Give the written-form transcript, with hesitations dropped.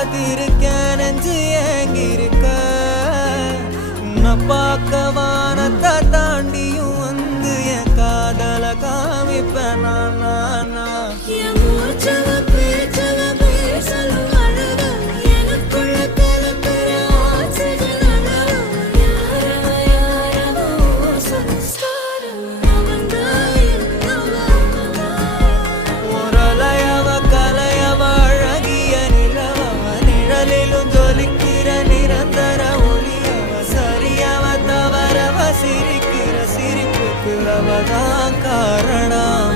காத்திருக்கேன் நெஞ்சு ஏங்கிருக்க உன்னை பார்க்க வானத்தை தாண்டியும் வந்து என் காதல காமிப்பேன் நான் சிரிக்கிற சிரிப்புக்கு அவதான் காரணம்.